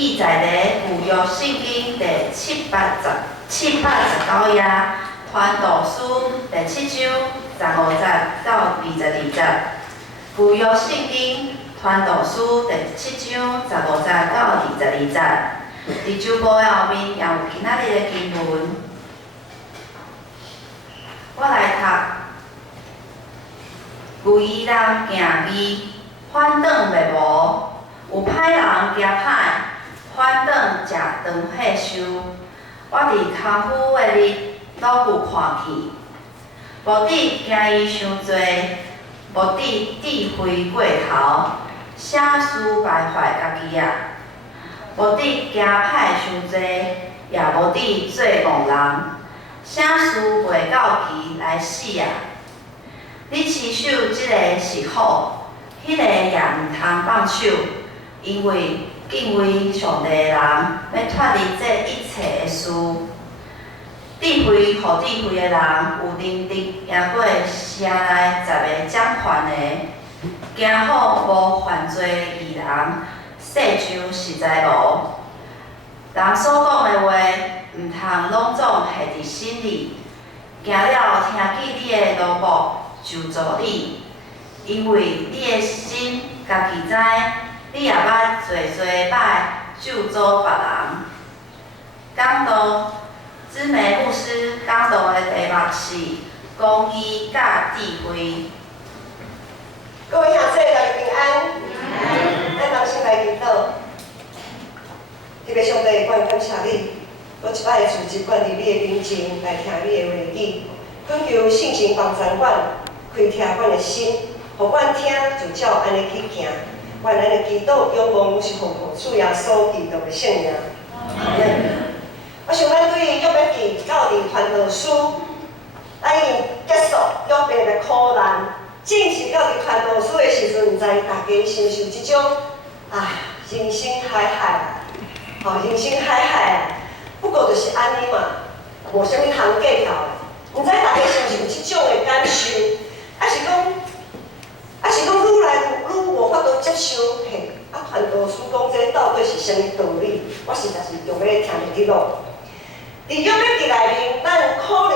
记载伫旧约圣经第719页，传道书第7章15节到22节。旧约圣经传道书第7章15节到22节。伫周报的后面也有今仔日的经文，我来读。有伊人行义，反转袂无；有歹人行歹，反转食长火受。我伫康复的日，老有看去，无伫惊伊伤济，无伫智慧过头，写书败坏家己啊。无伫惊歹伤济，也无伫做戆人，啥事袂到期来死啊！你持守即个是好，迄个也毋通放手，因为敬畏上帝的人要脱离这一切的事。智慧互智慧的人有能力赢过城内10个掌权的，行好无犯罪的义人。世上实在无，人所讲的话，毋通拢总下伫心里。行了听见你的罗幕，就做你，因为你的心家己知，你也捌做摆就做别人。讲道，姊妹牧师讲道的题目是公义甲智慧。各位兄弟，大家平安。咱同心来祈祷，特别上帝，我感谢你，我一摆自己管伫你的面前来听你的话语，恳求圣神帮助阮，开听阮的心，互阮听就照安尼去行。阮安尼祈祷，仰望是奉主耶稣基督的圣名。我想咱对约伯记到伫传道书，咱已经结束约伯的苦难。正是到伫传道书的时阵，毋知大家承受即种人生海海，人生海海，不过就是安尼嘛，无啥物通计较的。毋知大家承受即种的感受，还是讲愈来愈无法度接受？嘿，传道书讲这到底是啥物道理？我实在是用要听入去咯。伫约伯记内面，咱有可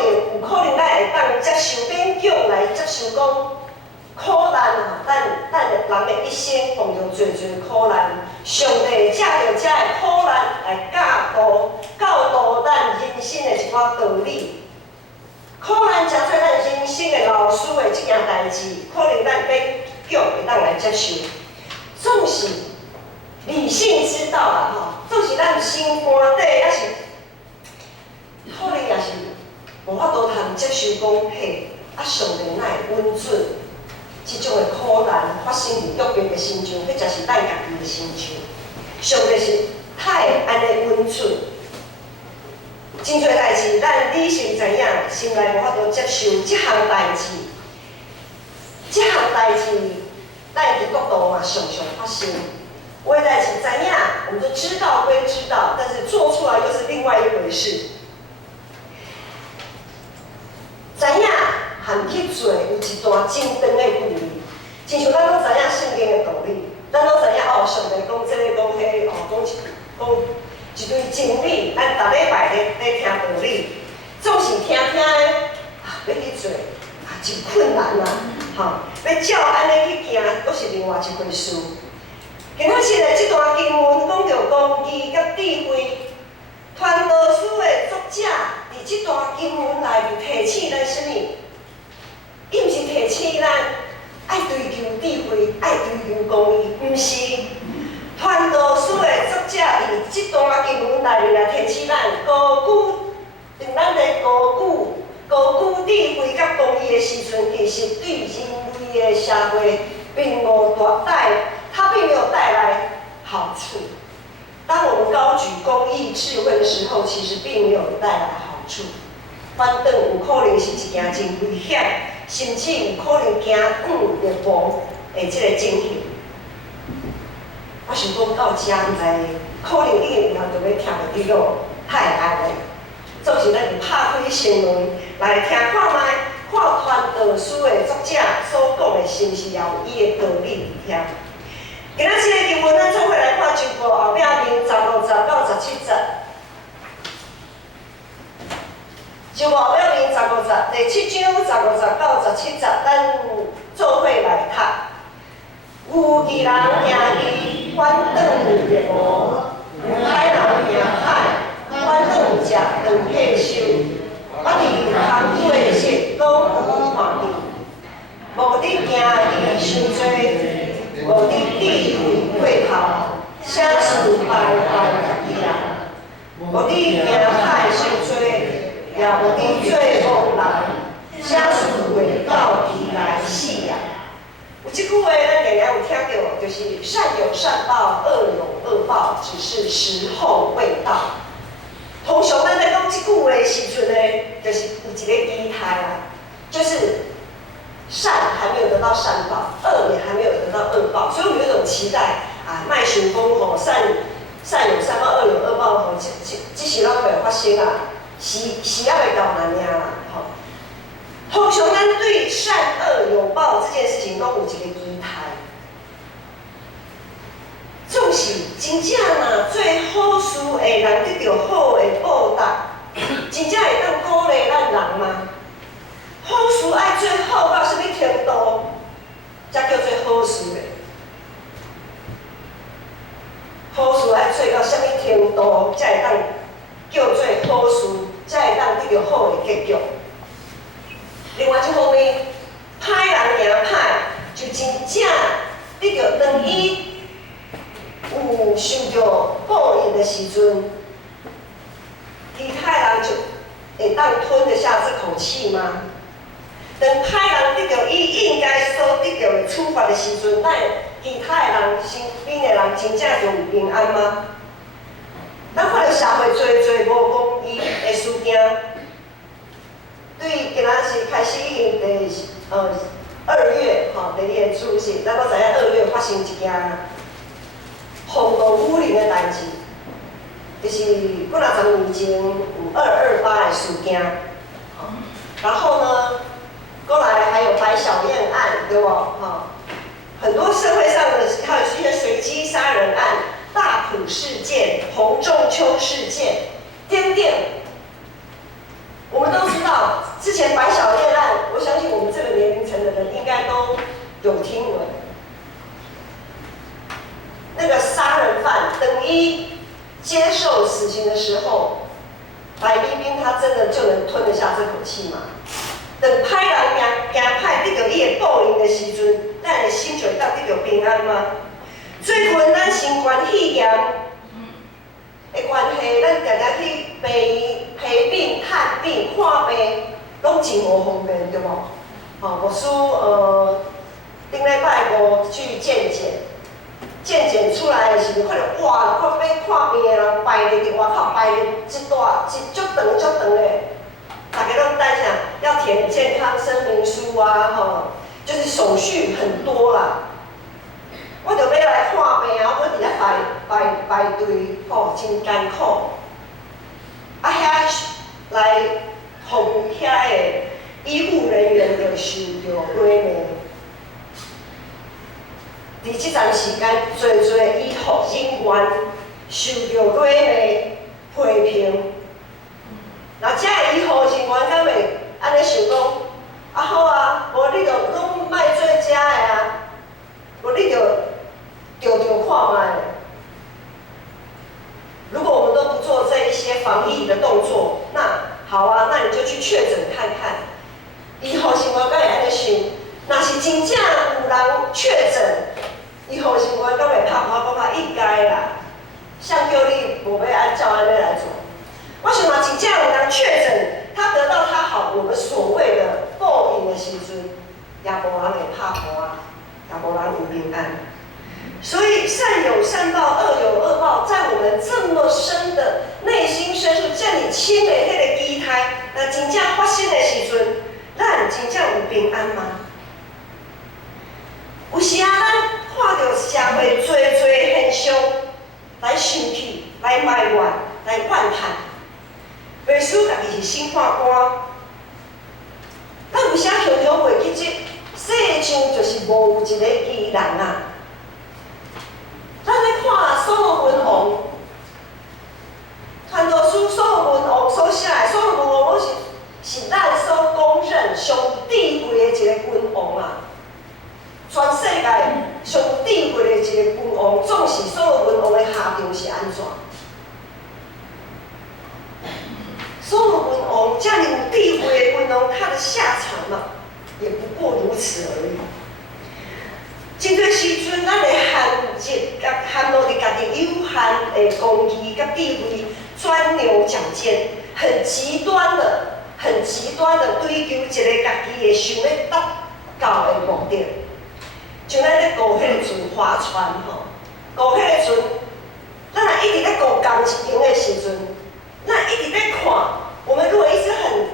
能咱会当接受勉强来接受讲。苦难咱人的一生碰到侪苦难，上帝借着这个苦难来教导咱人生的一寡道理。苦难诚做咱人生的老师的即件代志，可能咱勉强会当来接受。总是理性知道啦，总是咱心肝底也是，可能也是无法度通接受讲嘿，上帝哪会允准？即种的苦难发生伫约伯的身上，迄才是咱家己的身上。上帝是太安尼允准，真侪代志，咱理性知影，心内无法度接受即项代志。即项代志，咱伫国度嘛常常发生。有的代志知影，我们都知道归知道，但是做出来又是另外一回事。知影。含去做有一段真长的距离，亲像咱拢知影圣经的道理，咱拢知影上帝讲这个讲迄讲一堆真理，咱逐礼拜咧听道理，总是听的要去做真困难要照安尼去行，都是另外一回事。今仔日的这段经文讲到公义甲智慧，传道书的作者伫这段经文内面提醒咱什么？伊毋是提醒咱爱追求智慧、爱追求公义，毋是。传道书的作者伫即段经文内面来提醒咱，当咱在高举智慧甲公义的时阵，其实对人类的社会并无它并没有带来好处。当我们高举公义、智慧的时候，其实并没有带来好处，反倒有可能是一件真危险。甚至有可能行灭亡的这个情形。我想讲到这，毋知可能已经有人就要听到这个太安尼。总是咱就拍开新闻来听看卖，看传道书的作者所讲的是毋是也有伊的道理伫遐。今仔日的经文，咱总会来看周报后壁面16就后表面15节，第7章15节到17节，咱做伙来读。有义人行义，反转灭无；有歹人行歹，反转食长退休。我伫工作室拢有看见，无伫行义伤多，无伫智慧过头，啥事白白家己人。无伫行歹伤多，也无伫做恶人，啥事袂到期来死啊！有即句话，咱常常有听到，就是善有善报，恶有恶报，只是时候未到。通常咱在讲即句话的时阵呢，就是有一个期待啦，就是善还没有得到善报，恶也还没有得到恶报，所以有一种期待啊，卖想讲吼善有善报，恶有恶报吼，即时拢袂发生啊，时也袂到那尔啦，吼。通常咱对善恶有报这件事情，拢有一个期待。总是真正若做好事的人得到好的报答，真正会当鼓励咱人吗？好事爱做好到什么程度，才叫做好事的？好事爱做到什么程度，才会当叫做好事，才会当得到好的结局？另外一方面，歹人行歹，就真正得到当伊有受到报应的时阵，其他人就会当吞得下这口气吗？当歹人得到伊应该所得到的处罚的时阵，咱其他人身边的人真正就有平安吗？咱看到社会侪无公义的事件。对，今仔是开始已经2月吼，第一个主是，咱搁知影2月发生一件轰动武林的代志，就是几若10年前有228的事件，吼，然后呢，过来还有白小燕案，对不？吼，很多社会上的还有一些随机杀人案、大埔事件、洪仲丘事件，等等。我们都知道，之前白小燕案，我相信我们这个年龄层的人应该都有听闻。那个杀人犯等于接受死刑的时候，白冰冰她真的就能吞得下这口气吗？等歹人行歹得到伊的报应的时阵，咱的心就会当得到平安吗？最近咱新冠肺炎的关系，咱常常去陪病、探病、看病，拢真无方便，对无？吼，我说顶礼拜5去健检出来的时候，看到哇，看病的人排咧伫外口排咧一足长的，大家都担心要填健康声明书啊，吼，就是手续很多啦。我就要来看病啊，我伫咧排队，吼，真艰苦。啊，遐来服务遐的医护人员就受到累骂。伫即段时间，侪医护人员受到累骂、批评。那遮的医护人员敢袂安尼想讲？啊好啊，无你着拢莫做遮的啊，无你着看卖。如果我们都不做这一些防疫的动作，那好啊，那你就去确诊看看。医护人员敢会安尼想？若是真正有人确诊，医护人员敢会拍我讲应该啦，谁叫你无要按照安尼来做？我想若真正有人确诊，他得到他好我们所谓的报应的时阵，也无人会拍我啊，也无人有平安。所以善有善报，恶有恶报，在我们这么深的内心深处，这里轻的迄个期待，那真正发生的时阵，咱真正有平安吗？有时啊，咱看到社会多现象，来生气，来埋怨，来怨叹，袂输家己是心看肝。咱有时啊，常常袂记即世上就是无有一个义人啊。咱咧看所罗门王，传道书所罗门王所写的，所罗门王拢是容他的下场嘛，也不过如此而已。真侪时阵，咱会含落伫家己有限的公义甲智慧，钻牛角尖，很极端的追求一个家己的想要达到的目的。像咱咧顾迄个船划船吼，顾迄个船，咱若一直咧顾同一边的时阵，咱一直咧看。我们如果一直很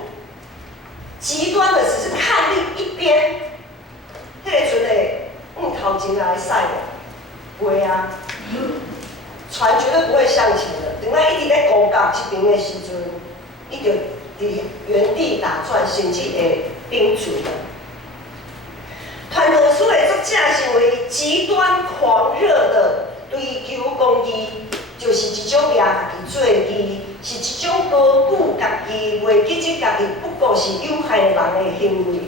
极端的，只是看另一边，迄个船会头前来驶的，不会啊，船绝对不会向前的。等咱一直咧顾这边的时阵，伊就伫原地打转，甚至会冰住的。传道书的作者认为，极端狂热的追求公义，就是一种掠家己做义，是一种高估家己、袂记得家己不过是有害人的行为。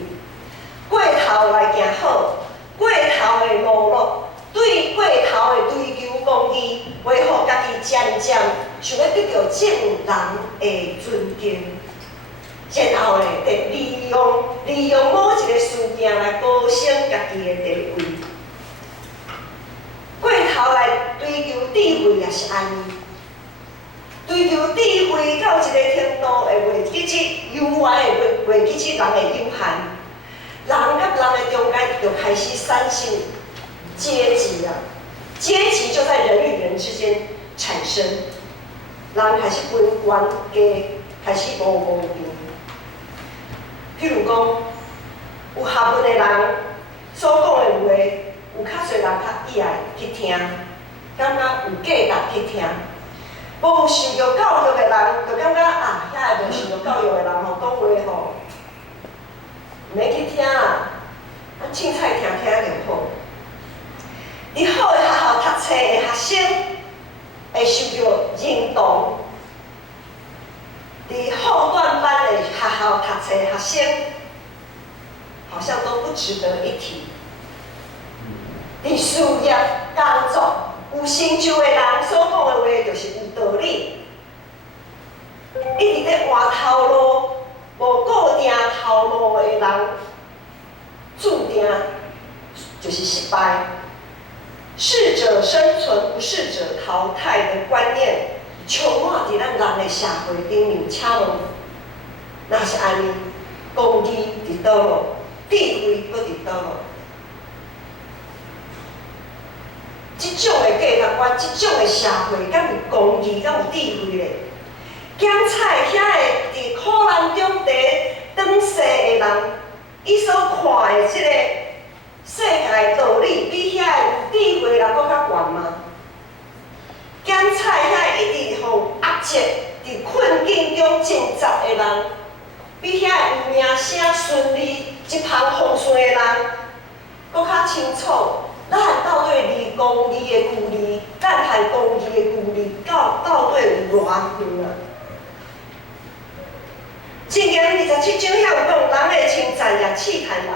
过头来行好，过头的懦弱，对过头的追求公义，袂互家己渐渐想要得到众人的尊敬。然后呢，得利用某一个事件来高升家己的地位。过头来追求智慧也是安尼，追求智慧到一个程度，会袂记起有缘的，袂记起人的有限。人甲人的中间就开始产生阶级啊，阶级就在人与人之间产生，人开始分官家，开始无平。譬如讲，有学问的人所讲的话，有较侪人较喜爱去听，感觉有价值去听。无有受着教育的人，就感觉啊，遐个无受着教育的人吼，讲话吼，毋免去听啦，凊彩听听就好。伫好的学校读册的学生，会受着认同。伫后段班的学校读册学生，好像都不值得一提。伫事业、工作有成就的人所讲的话，就是有道理。一直咧换头路、无固定头路的人，注定就是失败。适者生存，不适者淘汰的观念。充满伫咱人的社会顶面，请问，若是安尼，公义伫倒落，智慧搁伫倒落？即种的价值观，即种的社会，敢有公义，敢有智慧咧？检采遐个伫苦难中当世的人，伊所看的即个世界的道理，比遐有智慧的人搁较悬吗？检采遐一直互压制伫困境中挣扎的人，比遐有名声顺利一帆风顺的人，搁较清楚咱到底离公义的距离，咱和公义的距离到底有偌远啊？箴言27章遐有讲，人的称赞也试探人，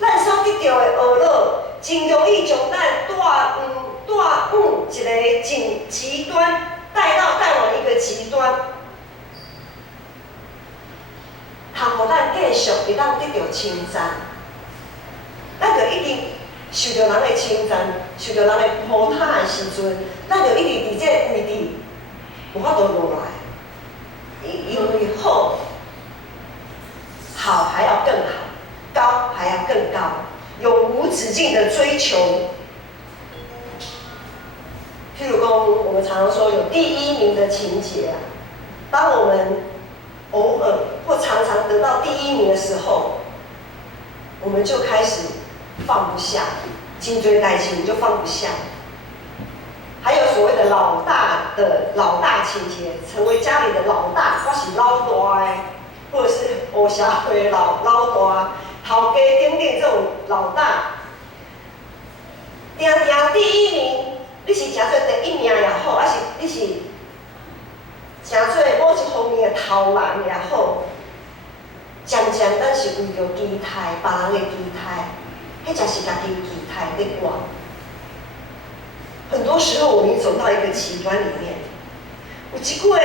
咱所得到的学乐，真容易将咱带往一个真极端，带往一个极端，通互咱继续会当得到称赞，咱就一定受到人的称赞，受到人的褒叹的时阵，咱就一直伫这个位置，无法度落来，因为好还要更好，高还要更高，永无止境的追求。譬如说，我们常常说有第一名的情节啊。当我们偶尔或常常得到第一名的时候，我们就开始放不下，真多代志就放不下。还有所谓的老大情节，成为家里的老大，我是老大的，或者是黑社会的老大，头家顶顶这种老大，定第一名。你是诚做第一名也好，还是你是诚做某一方面的头人也好，渐渐咱是为着期待别人的期待，迄才是家己的期待在活。很多时候，我们走到一个极端里面，有一句话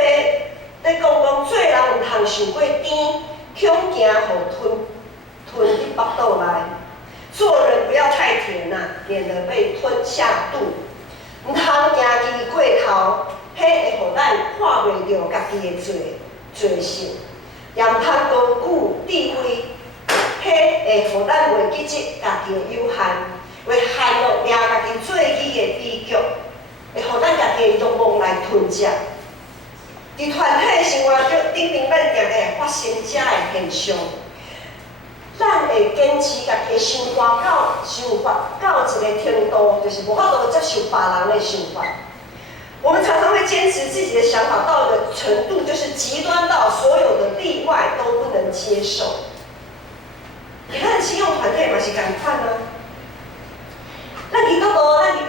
在讲做人唔通想过甜，恐惊互吞入腹肚内。做人不要太甜呐，免得被吞下肚。唔通行己过头，迄会互咱看袂到家己的罪性，也唔通高举智慧，迄会互咱袂记得家己的有限，会害落掠家己做义的悲剧，会互咱家己的欲望来吞食。伫团体生活中，顶面咱定定会发生这的现象。咱会坚持家己的想法到一个程度，就是无法度接受别人的想法。我们常常会坚持自己的想法到一个程度，就是极端到所有的例外都不能接受。咱信用团体嘛是共款啊。咱伫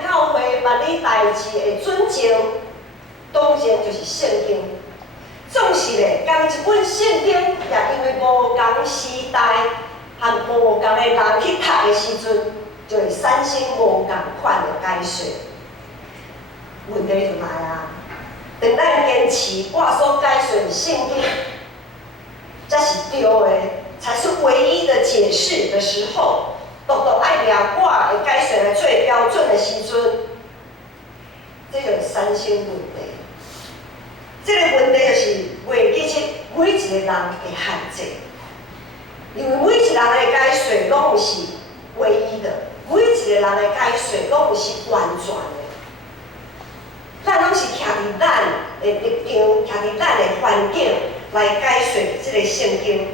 教会办理代志的准则，当然就是圣经。总是咧，共一本圣经，也因为无共时代。和无共的人去读的时阵，就会产生无共款的解说。问题就来啊！当咱坚持我所解说的圣经，才是对的，才是唯一的解释的时候，独爱抓我的解说来做标准的时阵，这就产生问题。这个问题就是袂记得每一个人的限制。因为每一个人的解说拢不是唯一的，每一个人的解说拢不是完全的。咱拢是徛伫咱的立场，徛伫咱的环境来解说这个圣经。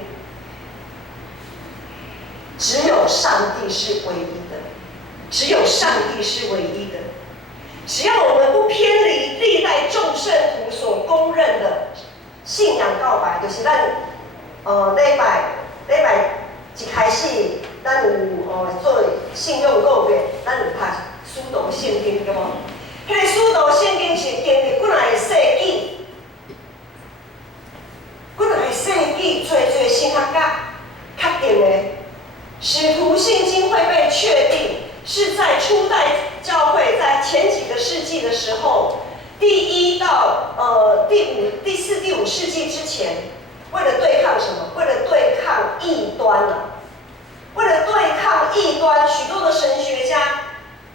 只有上帝是唯一的，只有上帝是唯一的。只要我们不偏离历代众圣徒所公认的信仰告白，就是咱礼拜一开始，咱有做信用告白，咱有读使徒圣经，对无？迄个使徒圣经是经历几来世纪，做神学家确定的。使徒信经会被确定，是在初代教会在前几个世纪的时候，第1到第4、第5世纪之前。为了对抗什么？为了对抗异端啊！为了对抗异端，许多的神学家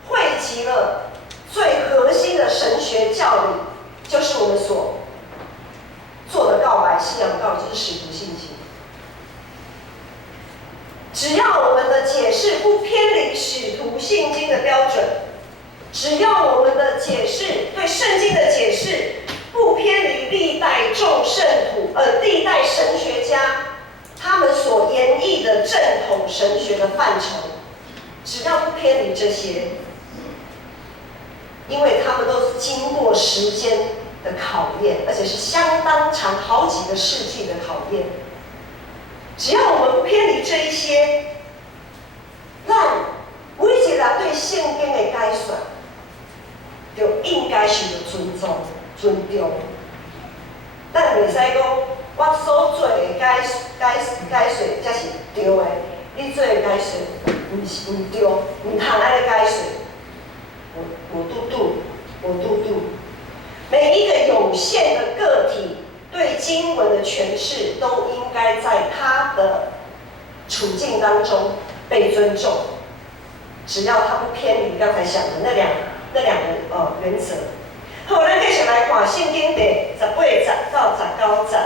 汇集了最核心的神学教理，就是我们所做的告白信仰告白，就是使徒信经。只要我们的解释不偏离使徒信经的标准，只要我们的解释对圣经的解释不偏离历代众圣徒，历代神学家他们所研绎的正统神学的范畴，只要不偏离这些，因为他们都是经过时间的考验，而且是相当长好几个世纪的考验。只要我们不偏离这一些，咱每一个人对圣经的解说，就应该受到尊重。尊重，咱袂使讲我所做的解说才是对的，你做的解说唔对，唔通安尼解说。我嘟嘟，每一个有限的个体对经文的诠释，都应该在他的处境当中被尊重，只要他不偏离刚才讲的那两个原则。好，咱继续来看圣经第18节到19节。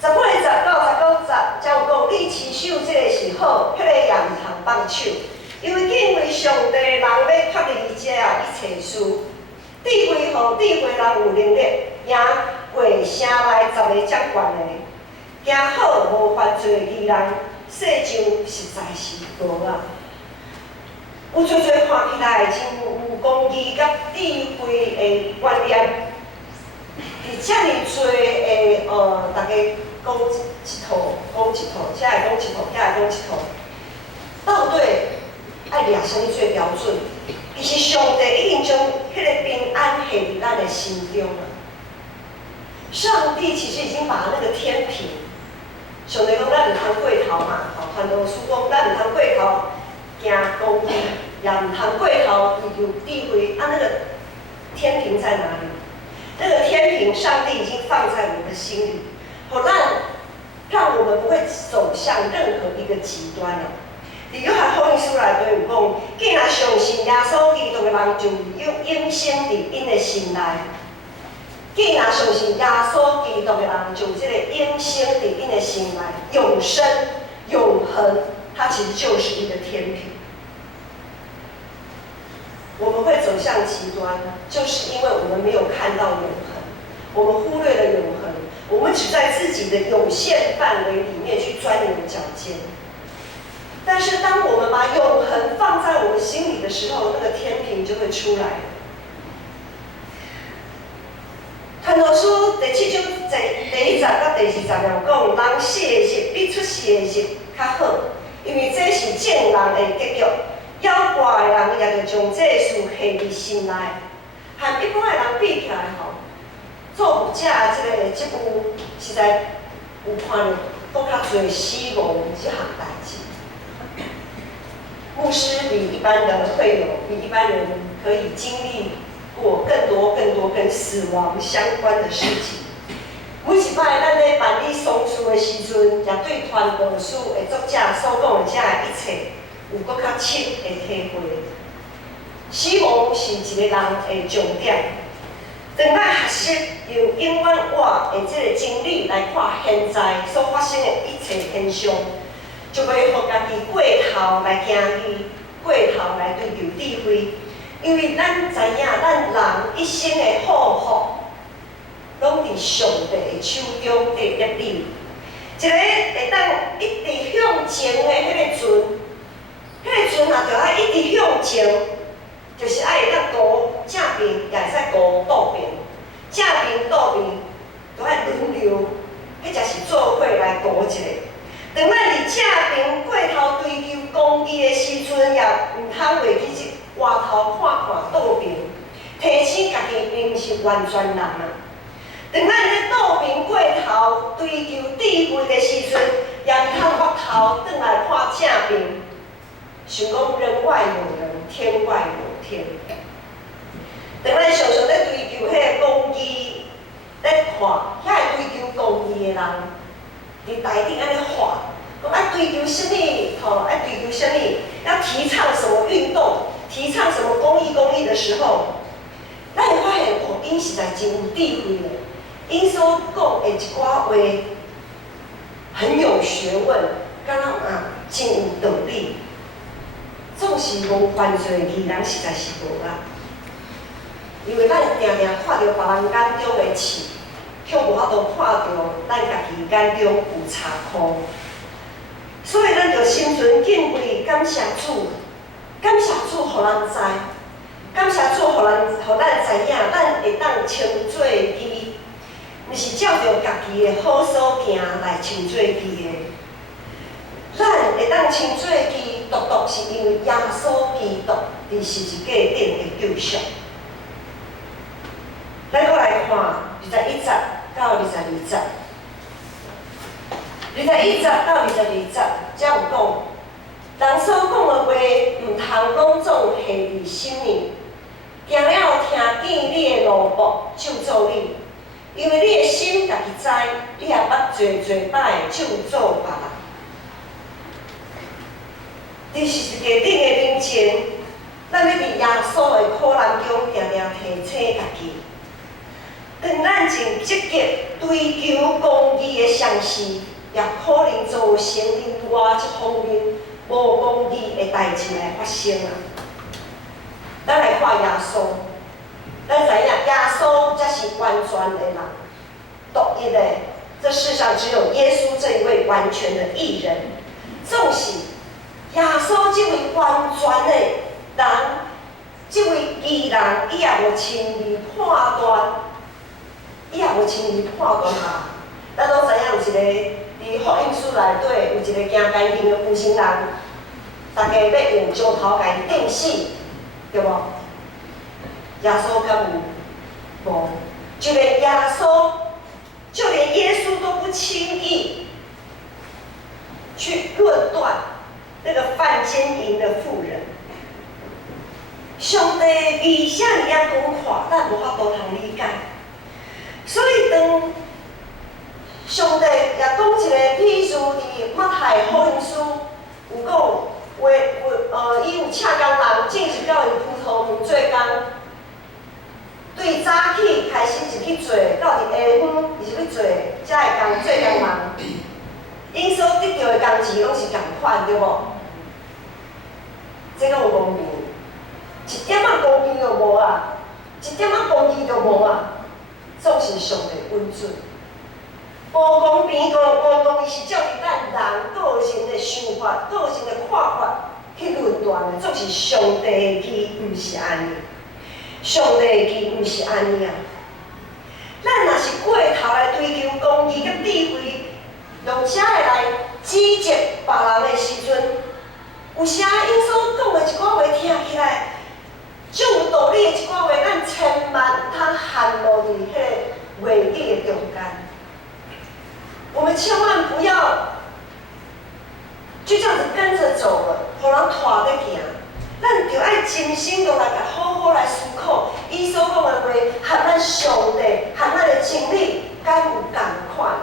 18节到19节，才有讲你持守这个是好，迄个也唔通放手，因为敬畏上帝人要确立这一切事。智慧互智慧人有能力，赢过城内10个掌权的，行好无犯罪的义人，世上实在是无啊。有做看起来真有公义甲智慧的观念，伫遮尔多的大家讲一套，遮会讲一套，遐会讲一套，到底爱抓啥物做标准？其实上帝已经将迄个平安下伫咱的心中了。上帝其实已经把那个天平，上帝讲咱唔通过头嘛，传道书讲咱唔通过头行公义。也唔通过头有智慧，那个天平在哪里？那个天平，上帝已经放在我们的心里，好咱让我们不会走向任何一个极端啊。伫约翰福音书内底有讲，既然相信耶稣基督的人，就有永生伫因的心内。既然相信耶稣基督的人，就这个永生伫因的心内，永生、永恒，它其实就是一个天平。我们会走向极端，就是因为我们没有看到永恒，我们忽略了永恒，我们只在自己的有限范围里面去钻牛角尖。但是当我们把永恒放在我们心里的时候，那个天平就会出来了。传道书第7章第1节到第20节有讲，人死的日比出世的日较好，因为这是正人的结局。妖怪的人也就将这事下伫心内，和一般的人比起来吼，做有者这部实在有看到搁较侪死亡这项代志。牧师比一般的会友，比一般人可以经历过更多跟死亡相关的事情。每一摆咱咧办理丧事的时阵，也对传道书的作者所讲的这一切，有搁较深的体会。死亡是一个人的重点。当咱学习用永远活的这个真理来看现在所发生的一切现象，就袂互家己过头来惊惧，过头来追求智慧。因为咱知影，咱人一生的好福，拢伫上帝的手中伫约里。一个会当一直向前的迄个船，迄个船啊，就爱一直向前，就是爱会当渡正边，也会使渡倒边，正边倒边，就爱轮流，迄才是做伙来渡一个。当咱伫正边过头追求公义的时阵，也毋通袂记去回头看倒边，提醒家己并毋是完全人啊。当咱咧倒边过头追求智慧的时阵，也毋通回头转来看正边，想讲人外有人，天外有天。当咱常常咧追求迄个公义，咧看遐个追求公义的人，伫台顶安尼画，讲爱追求什么？爱追求什么？要提倡什么运动？提倡什么公益的时候，咱会发现因实在真有智慧的。因所讲的一寡话，很有学问，敢若真有道理。总是无犯罪义人实在是无啦，因为咱定定看到别人眼中的刺，却无法度看到咱家己眼中有查苦。所以咱就心存敬畏，感谢主，感谢主，互咱知，感谢主，互咱知影，咱会当称做义，毋是照着家己的好所行来称做义的。咱会当称做义，独独是因为耶稣基督伫十字架顶的救赎。咱搁来看21节到22节。21节到22节，才有讲，人所讲的话，毋通拢总下伫心里。行了听见你的奴仆咒诅你，因为你的心家己知，你也捌侪摆咒诅别人。伫十字架顶的面前，咱要伫耶稣的苦难中定定提醒家己。当咱真积极追求公义的上事，也可能造成另外一方面无公义的代志来发生啊！咱来看耶稣，咱知影耶稣才是完全的人，独一的。这世上只有耶稣这一位完全的义人。纵使耶稣这位完全的人，这位义人，伊也无亲自判断，啊！咱拢知影有一个。伫福音书内底有一个行干净的有心人，大家要用石头甲伊钉死，对无？耶稣敢有无？就连耶稣都不轻易去论断那个犯奸淫的妇人。上帝为啥尔讲看，咱无法度通理解。所以当上帝也讲一个譬如伫马太福音书有讲，伊有请工人进入到伊葡萄园做工，对早起开始就去做，到伫下暝伊就去做遮个工做工人，因所得到的工钱拢是共款，对无？这个有公平，一点仔公平都无啊，一点仔公义都无啊，总是上帝允准。无公平、无公义是照伫咱人个人的想法、个人的看法去论断的，总是上帝的旨，毋是安尼。上帝的旨毋是安尼啊！咱若是过头来追求公义甲智慧，用遮个来指责别人的时阵，有时因所讲的一寡话听起来，足有道理的一寡话，咱千万毋通陷落伫迄个话语的中间。我们千万不要就这样子跟着走了，互人拖在行。咱就爱真心落来，甲好好来思考，伊所讲的话，和咱上帝、和咱的经历，敢有共款？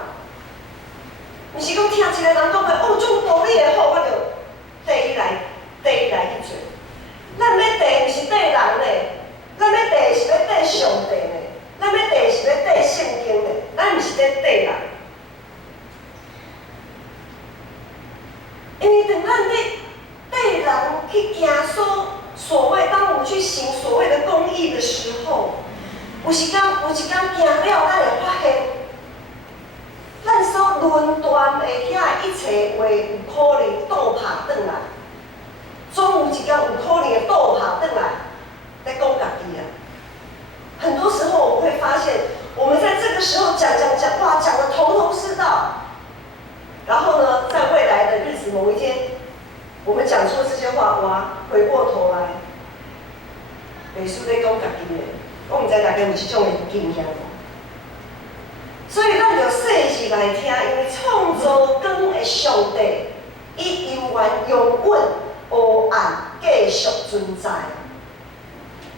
毋是讲听一个人讲的，哦，种道理的好，我就第一来去做。咱要地毋是地人嘞，咱要地是要地上帝嘞，咱要地是要地圣经嘞，咱毋是咧地人。因为当咱咧对人去行所谓，当我们去行所谓的公义的时候，有一天行了，咱会发现，咱所论断的遐一切话，有可能倒拍转来，总有一天有可能会倒拍转来，在讲家己啊。很多时候我们会发现，我们在这个时候讲话讲得头头是道。然后呢，在未来的日子某一天，我们讲出这些话，哇，回过头来，耶稣在讲家己的，我唔知大家有这种的经验无？所以咱就细细来听，因为创造光的上帝，伊永远永稳黑暗继续存在。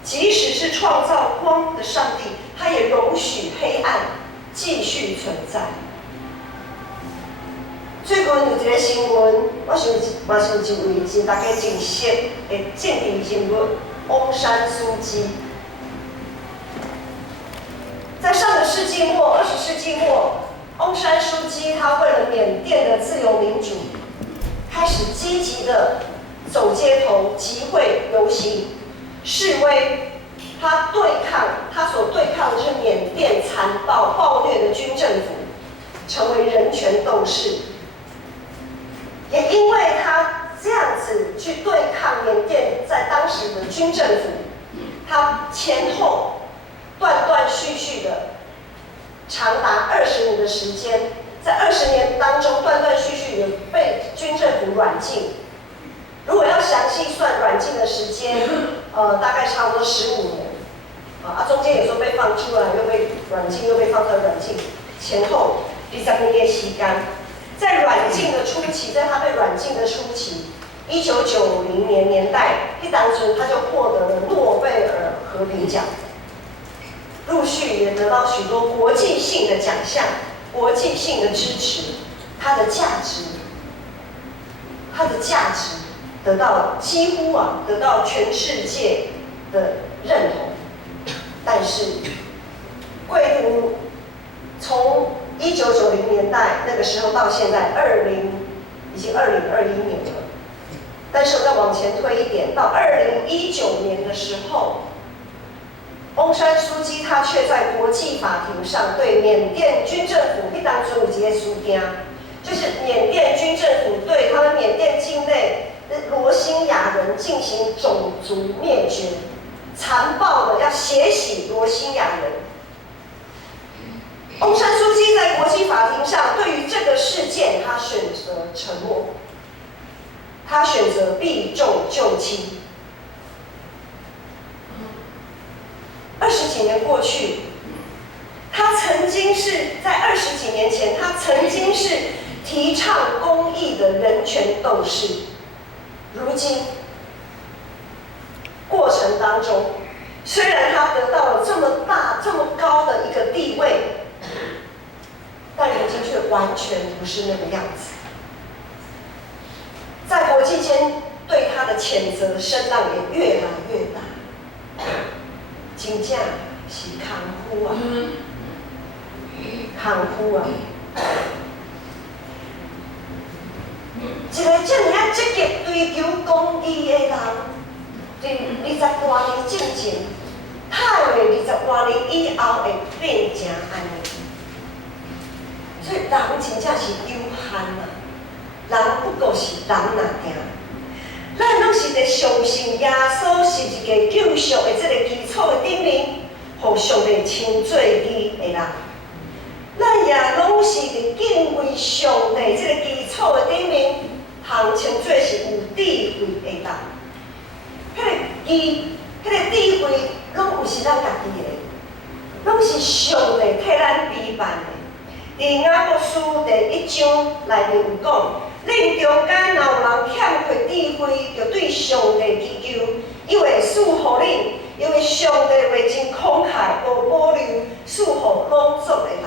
即使是创造光的上帝，他也容许黑暗继续存在。最近有一个新闻，嘛是有一位是大家真熟的政治人物翁山苏姬。在上个世纪末，20世纪末，翁山苏姬他为了缅甸的自由民主，开始积极的走街头、集会、游行、示威。他所对抗的是缅甸残暴暴虐的军政府，成为人权斗士。也因为他这样子去对抗缅甸在当时的军政府，他前后断断续续的长达20年的时间，在20年当中断断续续的被军政府软禁。如果要详细算软禁的时间，大概差不多15年。中间有时候被放出来，又被软禁，又被放出来软禁，前后20年的时间。在软禁的初期，在他被软禁的初期，1990年代，当时他就获得了诺贝尔和平奖，陆续也得到许多国际性的奖项、国际性的支持，他的价值得到几乎得到全世界的认同。但是，贵族从1990年代那个时候到现在已经2021年了。但是我再往前推一点，到2019年的时候，翁山苏姬他却在国际法庭上对缅甸军政府当中有一个事件，就是缅甸军政府对他们缅甸境内的罗兴亚人进行种族灭绝，残暴的要血洗罗兴亚人。翁山苏姬在国际法庭上对于这个事件，他选择沉默，他选择避重就轻。20几年过去，他曾经是在20几年前，他曾经是提倡公义的人权斗士。如今，过程当中，虽然他得到了这么大、这么高的一个地位，但如今却完全不是那个样子。在国际间对他的谴责声浪也越来越大，真正是空虚啊，空虚啊！一个这么啊积极追求公义的人，在20多年之前，太袂20多年以后会变成安尼。所以人真正是有限啊，人不过是人而定。咱拢是伫相信耶稣是一个救赎的这个基础的顶面，互上帝称做义的人。咱也拢是伫敬畏上帝这个基础的顶面，通称做是有智慧的人。迄个智慧，拢毋是咱家己的，拢是上帝替咱备办的。伫雅各书第1章内面有讲，恁中间若有人欠缺智慧，就对上帝祈求，伊会赐予恁，因为上帝会真慷慨，无保留，赐予拢足的人。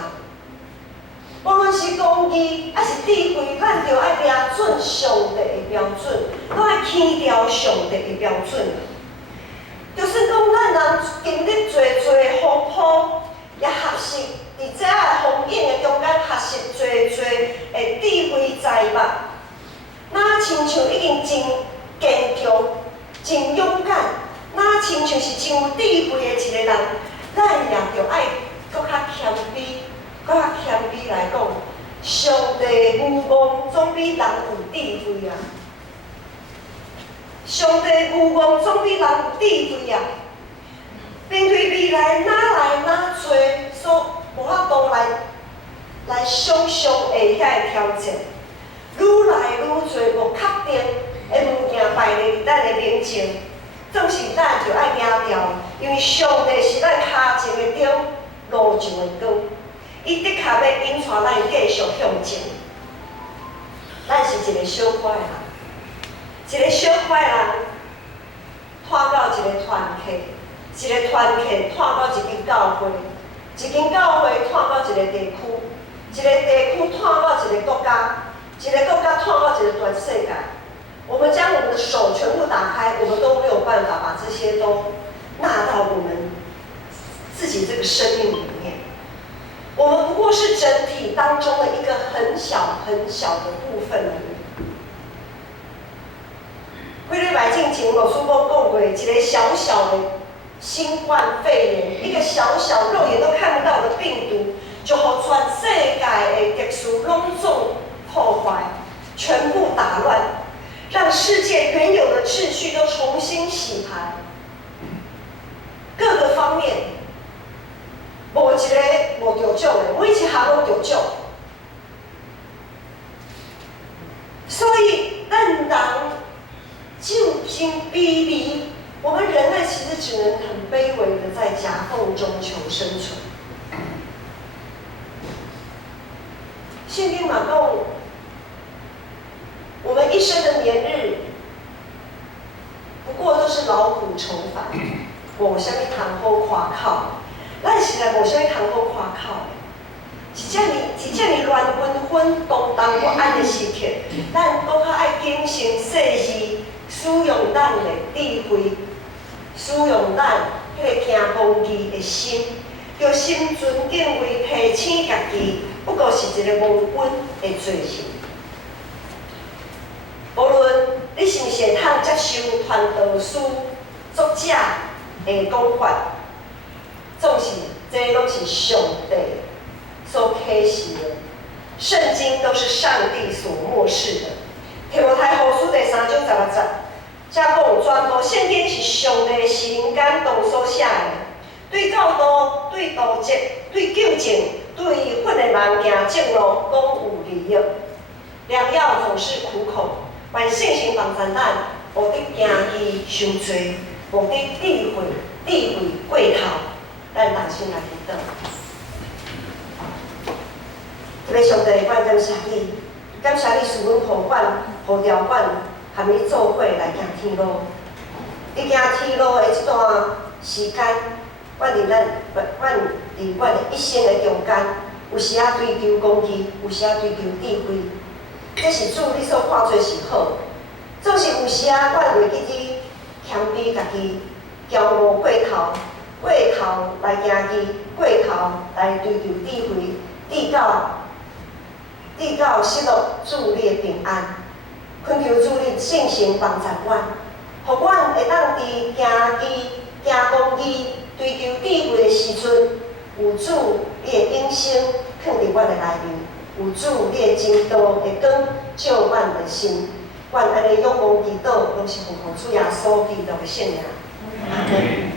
无论是公义还是智慧，咱就爱抓准上帝的标准，拢爱牵调上帝的标准。就算讲咱人经历侪风波，也学习伫这风影的中间学习侪的智慧财物，哪亲像已经真坚强、真勇敢，哪亲像是真有智慧的一个人，咱也着爱搁较谦卑。搁较谦卑来讲，上帝有望总比人有智慧啊！上帝有望总比人有智慧啊！面对未来哪来哪多所无法度来想象的遐个挑战，愈来愈多无确定的物件摆伫咱的面前，总是咱着爱行调，因为上帝是咱脚前的灯，路上的光。伊的确要引带咱继续向前。咱是一个小块的人，一个小块的人，拖到一个团契，一个团契拖到一间教会，一间教会拖到一个地区，一个地区拖到一个国家，一个国家拖到一个全世界。我们将我们的手全部打开，我们都没有办法把这些都纳到我们自己这个生命里面。我们不过是整体当中的一个很小很小的部分而已。几礼拜之前，老师讲过，一个小小的新冠肺炎，一个小小肉眼都看不到的病毒，就和全世界的特殊拢总破坏，全部打乱，让世界原有的秩序都重新洗牌，各个方面。无一个无着奖的，每一项拢着奖。所以，咱人究竟卑微，我们人类其实只能很卑微的在夹缝中求生存。圣经嘛讲，我们一生的年日，不过都是劳苦愁烦，无啥物通好夸口。咱实在无啥物通好夸口的，一这么乱纷纷、动荡不安的时刻，咱搁较爱谨慎细致，使用咱的智慧，使用咱迄个行公义的心，着心存敬畏，提醒家己，不过是一个无本的罪行。无论你是毋是会通接受传道书、作者的讲法。总是，这拢是上帝所启示的，圣经都是上帝所漠视的。提摩太后书第3章16节，才讲全部圣经是上帝心感动所写的，对教导、对道责、对纠正、对混的人行正路，拢有利益。良药总是苦口，万圣神帮助咱，无得行义受罪，无得智慧过头。咱重新来祈祷，特别上帝，我感谢你，感谢你使阮护管、护条管，含你做伙来行天路。你行天路的这段时间，阮伫阮的一生的中间，有时啊追求功绩，有时啊追求智慧。这是主你所看做是好，总是有时啊，阮会记你谦卑家己，骄傲过头，过头来惊伊，过头来追求智慧，直到失落主你的平安。恳求主你圣神帮助阮，互阮会当伫行义、行公义、追求智慧的时阵，有主你的永生放伫阮的内面。有主你的真道的光照阮的心，阮安尼仰望祈祷，拢是奉主耶稣基督的圣名。阿门。